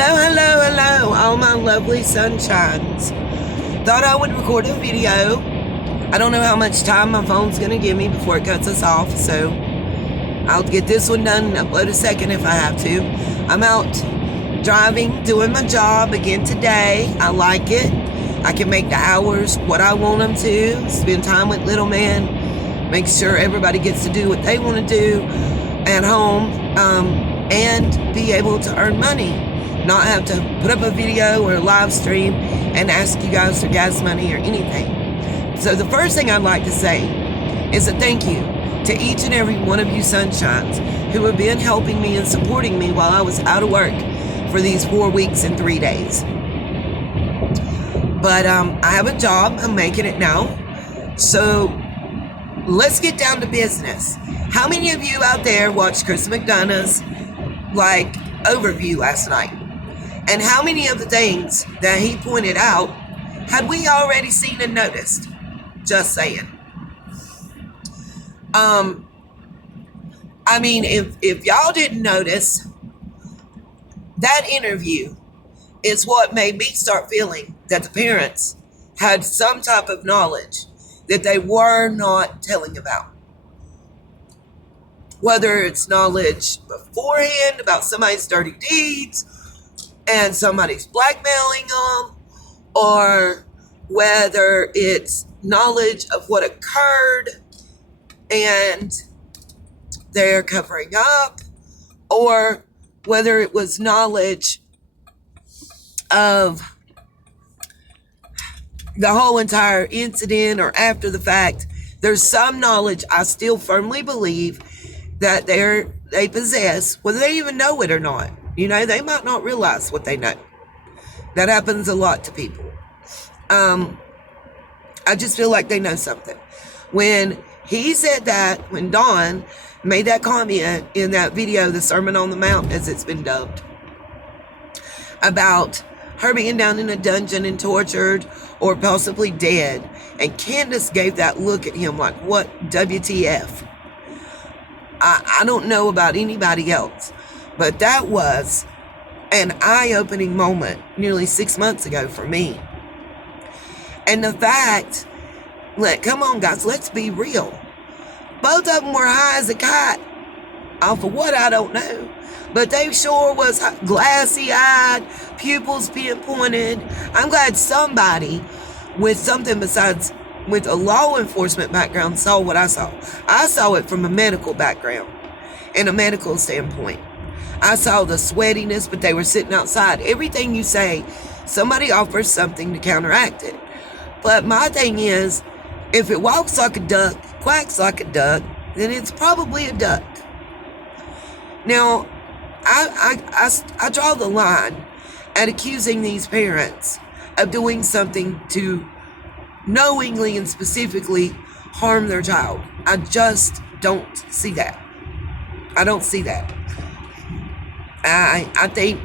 Hello, hello, hello, all my lovely sunshines. Thought I would record a video. I don't know how much time my phone's going to give me before it cuts us off, so I'll get this one done and upload a second if I have to. I'm out driving, doing my job again today. I like it. I can make the hours what I want them to, spend time with little man, make sure everybody gets to do what they want to do at home, and be able to earn money. Not have to put up a video or a live stream and ask you guys for gas money or anything. So the first thing I'd like to say is a thank you to each and every one of you sunshines who have been helping me and supporting me while I was out of work for these 4 weeks and 3 days. But I have a job. I'm making it now. So let's get down to business. How many of you out there watched Chris McDonough's overview last night? And how many of the things that he pointed out had we already seen and noticed? Just saying. If y'all didn't notice, that interview is what made me start feeling that the parents had some type of knowledge that they were not telling about. Whether it's knowledge beforehand about somebody's dirty deeds and somebody's blackmailing them, or whether it's knowledge of what occurred and they're covering up, or whether it was knowledge of the whole entire incident or after the fact. There's some knowledge I still firmly believe that they possess, whether they even know it or not. They might not realize what they know. That happens a lot to people. I just feel like they know something. When he said that, when Dawn made that comment in that video, the Sermon on the Mount, as it's been dubbed, about her being down in a dungeon and tortured or possibly dead, and Candace gave that look at him like, what, WTF? I don't know about anybody else, but that was an eye-opening moment nearly 6 months ago for me. And the fact, come on guys, let's be real. Both of them were high as a kite. Off of what, I don't know. But they sure was glassy-eyed, pupils pinpointed. I'm glad somebody with something besides with a law enforcement background saw what I saw. I saw it from a medical background and a medical standpoint. I saw the sweatiness, but they were sitting outside. Everything you say, somebody offers something to counteract it. But my thing is, if it walks like a duck, quacks like a duck, then it's probably a duck. Now, I draw the line at accusing these parents of doing something to knowingly and specifically harm their child. I just don't see that. I don't see that. I think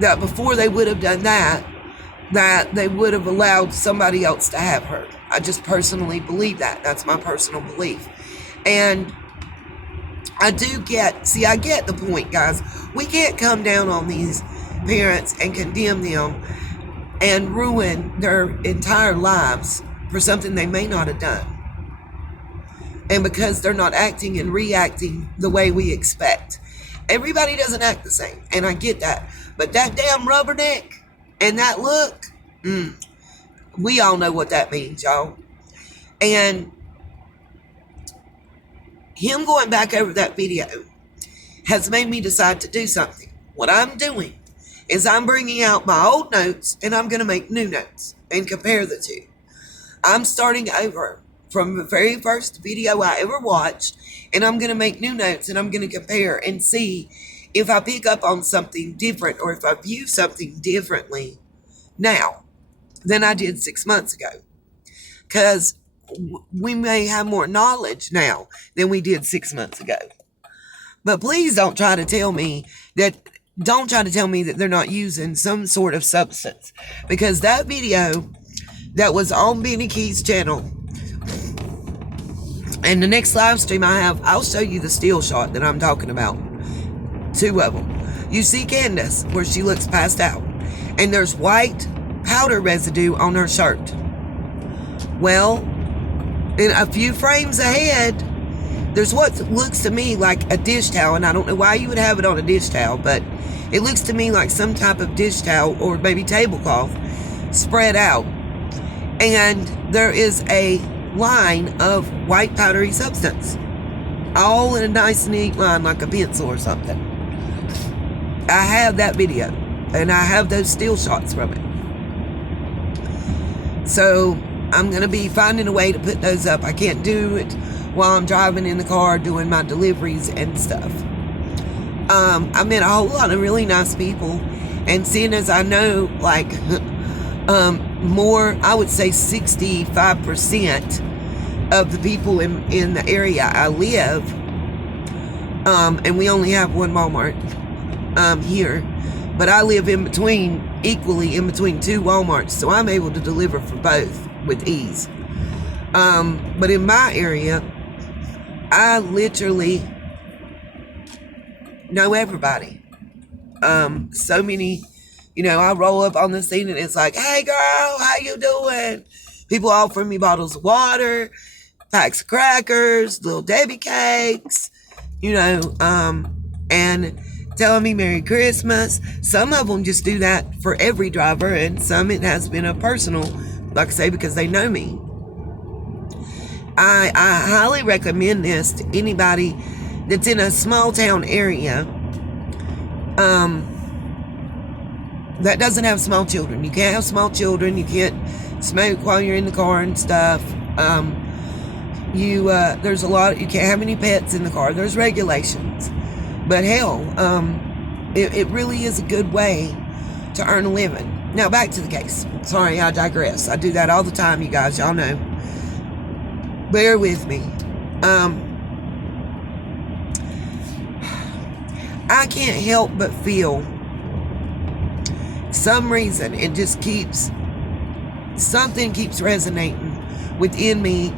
that before they would have done that they would have allowed somebody else to have her. I just personally believe that. That's my personal belief. And I get the point, guys. We can't come down on these parents and condemn them and ruin their entire lives for something they may not have done. And because they're not acting and reacting the way we expect. Everybody doesn't act the same, and I get that. But that damn rubberneck and that look, we all know what that means, y'all. And him going back over that video has made me decide to do something. What I'm doing is I'm bringing out my old notes and I'm going to make new notes and compare the two. I'm starting over from the very first video I ever watched, and I'm going to make new notes and I'm going to compare and see if I pick up on something different or if I view something differently now than I did 6 months ago. Because we may have more knowledge now than we did 6 months ago. But please don't try to tell me that they're not using some sort of substance. Because that video that was on Benny Key's channel, and the next live stream I have, I'll show you the still shot that I'm talking about. 2 of them. You see Candace where she looks passed out, and there's white powder residue on her shirt. Well, in a few frames ahead, there's what looks to me like a dish towel, and I don't know why you would have it on a dish towel, but it looks to me like some type of dish towel or maybe tablecloth spread out. And there is a line of white powdery substance, all in a nice neat line like a pencil or something. I have that video, and I have those still shots from it. So I'm going to be finding a way to put those up. I can't do it while I'm driving in the car doing my deliveries and stuff. I met a whole lot of really nice people, and seeing as I know, like, more, I would say 65% of the people in the area I live, and we only have one Walmart here, but I live equally in between two Walmarts, so I'm able to deliver for both with ease. But in my area, I literally know everybody. So many, I roll up on the scene and it's like, hey girl, how you doing? People offering me bottles of water, packs of crackers, little Debbie cakes, and telling me Merry Christmas. Some of them just do that for every driver, and some it has been a personal, like I say, because they know me. I highly recommend this to anybody that's in a small town area that doesn't have small children. You can't have small children. You can't smoke while you're in the car and stuff. There's a lot. You can't have any pets in the car. There's regulations. But hell, it really is a good way to earn a living. Now back to the case. Sorry, I digress. I do that all the time, you guys. Y'all know. Bear with me. I can't help but feel some reason something keeps resonating within me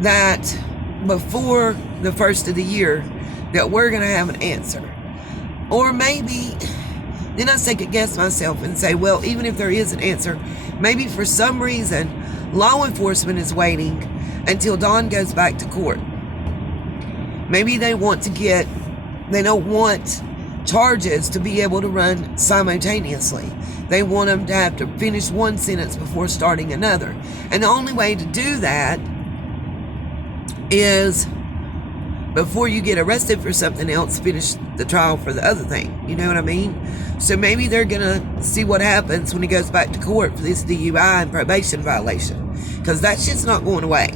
that before the first of the year that we're going to have an answer. Or maybe then I second guess myself and say, well, even if there is an answer, maybe for some reason law enforcement is waiting until Dawn goes back to court. Maybe they don't want charges to be able to run simultaneously. They want them to have to finish one sentence before starting another. And the only way to do that is before you get arrested for something else, finish the trial for the other thing. You know what I mean? So maybe they're going to see what happens when he goes back to court for this DUI and probation violation. Because that shit's not going away.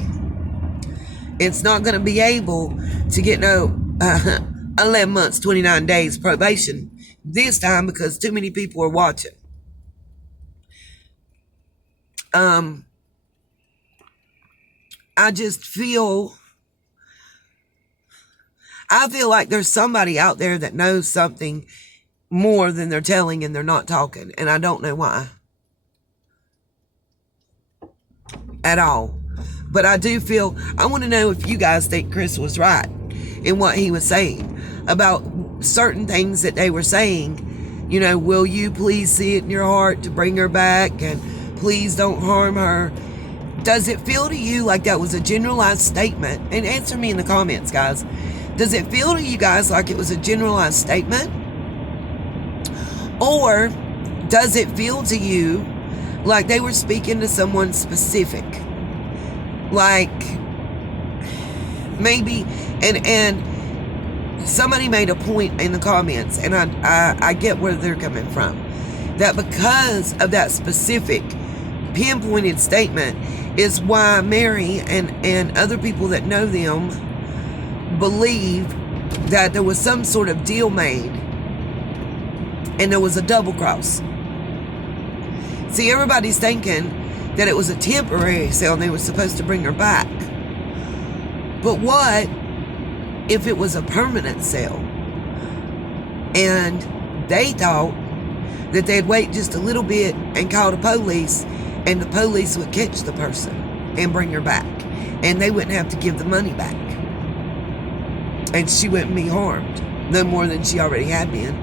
It's not going to be able to get 11 months, 29 days probation this time because too many people are watching. I feel like there's somebody out there that knows something more than they're telling and they're not talking. And I don't know why. At all. But I do feel, I want to know if you guys think Chris was right in what he was saying about certain things that they were saying. Will you please see it in your heart to bring her back and please don't harm her? Does it feel to you like that was a generalized statement? And answer me in the comments, guys. Does it feel to you guys like it was a generalized statement? Or does it feel to you like they were speaking to someone specific? Like maybe, and somebody made a point in the comments, and I get where they're coming from, that because of that specific pinpointed statement is why Mary and other people that know them believe that there was some sort of deal made and there was a double cross. See, everybody's thinking that it was a temporary sale and they were supposed to bring her back. But what if it was a permanent sale? And they thought that they'd wait just a little bit and call the police, and the police would catch the person and bring her back. And they wouldn't have to give the money back. And she wouldn't be harmed, no more than she already had been.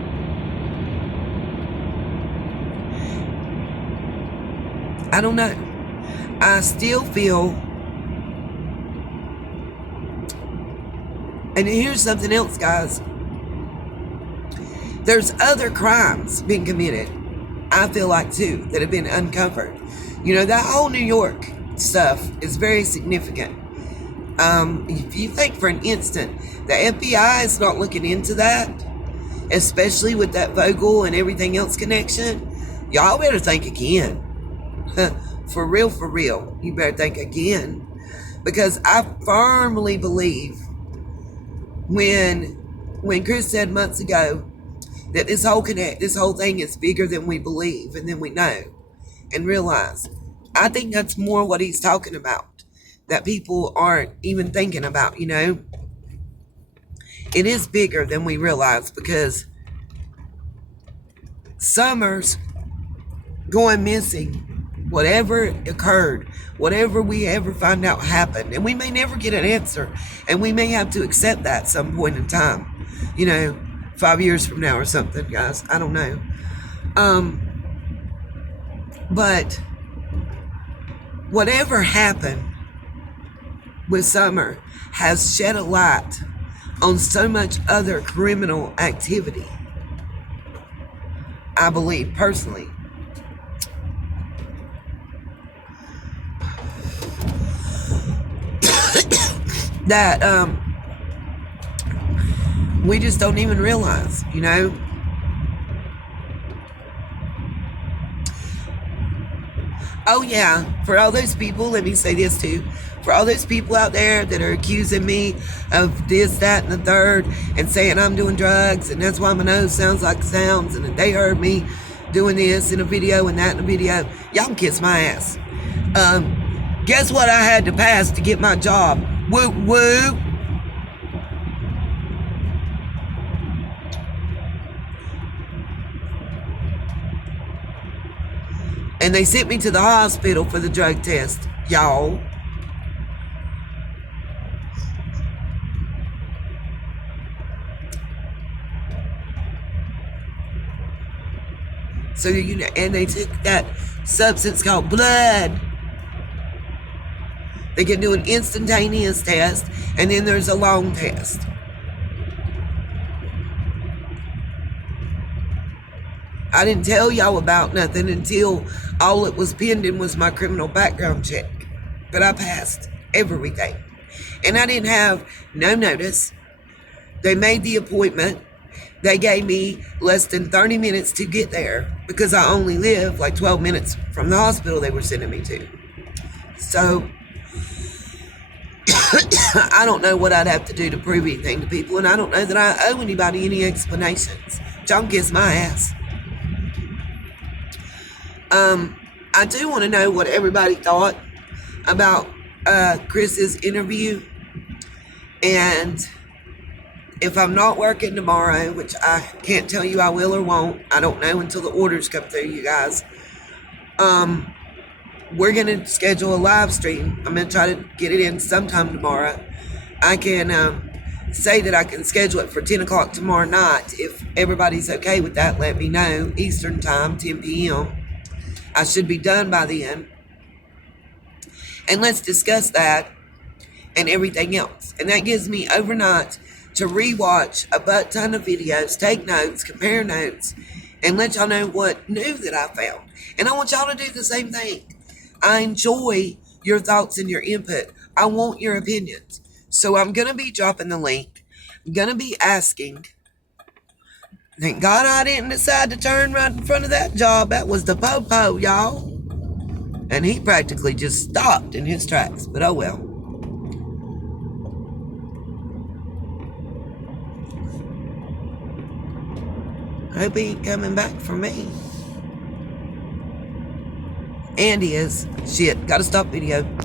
I don't know. I still feel, and here's something else, guys. There's other crimes being committed, I feel like, too, that have been uncovered. You know, that whole New York stuff is very significant. If you think for an instant, the FBI is not looking into that, especially with that Vogel and everything else connection, y'all better think again. For real, you better think again. Because I firmly believe when Chris said months ago that this whole thing is bigger than we believe and than we know and realize, I think that's more what he's talking about, that people aren't even thinking about, you know. It is bigger than we realize, because Summers going missing, whatever occurred, whatever we ever find out happened, and we may never get an answer, and we may have to accept that at some point in time, you know, 5 years from now or something, guys. I don't know. But whatever happened with Summer has shed a light on so much other criminal activity, I believe, personally. That we just don't even realize, you know. Oh yeah, for all those people, let me say this too. For all those people out there that are accusing me of this, that, and the third, and saying I'm doing drugs, and that's why my nose sounds like it sounds, and that they heard me doing this in a video and that in a video, y'all can kiss my ass. Guess what I had to pass to get my job? Woo woo. And they sent me to the hospital for the drug test, y'all. So, you know, and they took that substance called blood. They can do an instantaneous test, and then there's a long test. I didn't tell y'all about nothing until all it was pending was my criminal background check. But I passed everything. And I didn't have no notice. They made the appointment. They gave me less than 30 minutes to get there, because I only live like 12 minutes from the hospital they were sending me to. So I don't know what I'd have to do to prove anything to people, and I don't know that I owe anybody any explanations. John kiss my ass. I do want to know what everybody thought about Chris's interview, and if I'm not working tomorrow, which I can't tell you I will or won't, I don't know until the orders come through, you guys. We're going to schedule a live stream. I'm going to try to get it in sometime tomorrow. I can say that I can schedule it for 10 o'clock tomorrow night. If everybody's okay with that, let me know. Eastern time, 10 p.m. I should be done by then. And let's discuss that and everything else. And that gives me overnight to rewatch a butt ton of videos, take notes, compare notes, and let y'all know what new that I found. And I want y'all to do the same thing. I enjoy your thoughts and your input. I want your opinions. So I'm going to be dropping the link. I'm going to be asking. Thank God I didn't decide to turn right in front of that job. That was the po-po, y'all. And he practically just stopped in his tracks. But oh well. Hope he ain't coming back for me. And he is. Shit, gotta stop video.